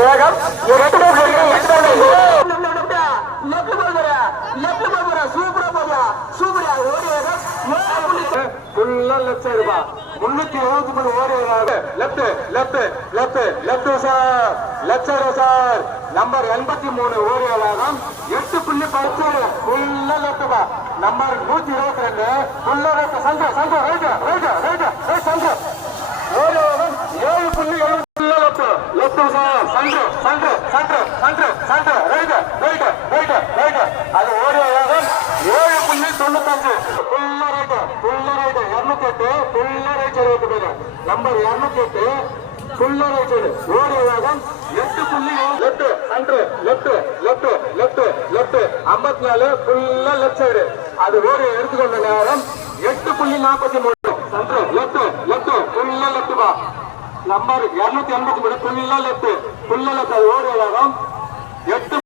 வேகம் சூப்பரா போயா சூப்பரா ஓடி வேகம் 373 ஓடி left left left left sir left side sir number 83 ஓடி வேகம் 8.10 ஃபுல்லா லெப்ட் நம்பர் 122 ஃபுல்லா லெப்ட் சங்க சங்க ரைட் ரைட் ரைட் ரைட் சங்க ஓடி வேகம் 7.7 லெப்ட் சார் சங்க சங்க சங்க சங்க சங்க ரைட் ரைட் ரைட் ரைட் அது ஓடி வேகம் 7.95 ஃபுல்லா ரைட் 208 ஃபுல்லா ரைட் சைடு நம்பர் 208 ஃபுல்லா ரைட் சைடு ஓடி வேகம் 8.7 left centre left left left left 54 ஃபுல்லா லெஃப்ட் சைடு அது ஓடி எடுத்துக்கொண்ட நேரம் 8.43 சென்டர் லெஃப்ட் லெஃப்ட் ஃபுல்லா லெஃப்ட் பா நம்பர் 283 ஃபுல்லா லெஃப்ட் அது ஓடி வேகம்